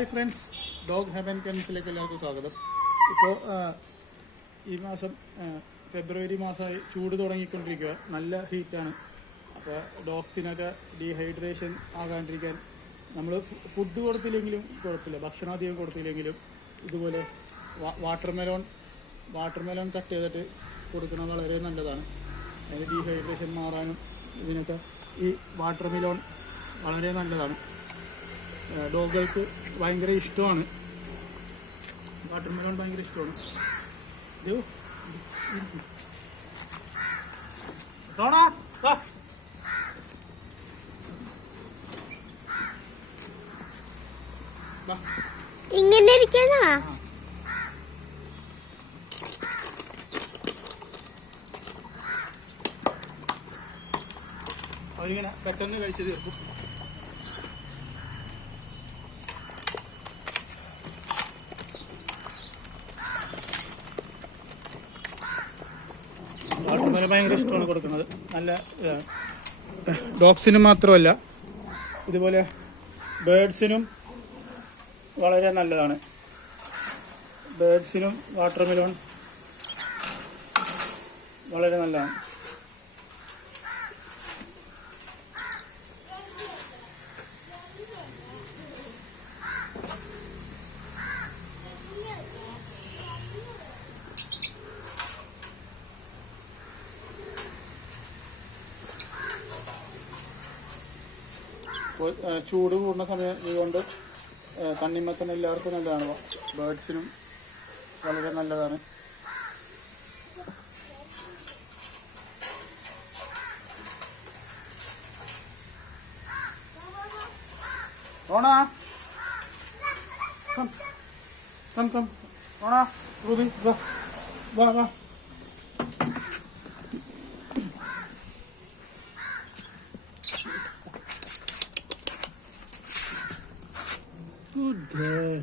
Hi friends, dog heaven കെൻസിലേക്ക് എല്ലാവർക്കും സ്വാഗതം. ഇപ്പോൾ ഈ മാസം ഫെബ്രുവരി മാസമായി ചൂട് തുടങ്ങിക്കൊണ്ടിരിക്കുക, നല്ല ഹീറ്റാണ്. അപ്പോൾ ഡോഗ്സിനൊക്കെ ഡീഹൈഡ്രേഷൻ ആകാണ്ടിരിക്കാൻ നമ്മൾ ഫുഡ് കൊടുത്തില്ലെങ്കിലും കുഴപ്പമില്ല, ഭക്ഷണം അധികം കൊടുത്തില്ലെങ്കിലും ഇതുപോലെ വാട്ടർ മെലോൺ കട്ട് ചെയ്തിട്ട് കൊടുക്കുന്നത് വളരെ നല്ലതാണ്. അതിന് ഡീഹൈഡ്രേഷൻ മാറാനും ഇതിനൊക്കെ ഈ വാട്ടർ മെലോൺ വളരെ നല്ലതാണ്. ഡോഗുകൾക്ക് ഭയങ്കര ഇഷ്ടമാണ്, വാട്ടർ മെലോൺ ഭയങ്കര ഇഷ്ടമാണ്. ഇങ്ങനെ ഇരിക്കാനാ അവരിങ്ങനെ പെട്ടെന്ന് കഴിച്ചു തീർക്കും. വാട്ടർമെലൺ ഭയങ്കര ഇഷ്ടമാണ് കൊടുക്കുന്നത്. നല്ല ഡോഗ്സിന് മാത്രമല്ല, ഇതുപോലെ ബേഡ്സിനും വളരെ നല്ലതാണ്. ബേഡ്സിനും വാട്ടർമെലൺ വളരെ നല്ലതാണ്. ചൂട് കൂടുന്ന സമയം ഇതുകൊണ്ട് തണ്ണിമത്തൻ എല്ലാവർക്കും നല്ലതാണ്, ബേഡ്സിനും വളരെ നല്ലതാണ്. ഓണാ കം ഓണാ റൂബി വാ. Good girl.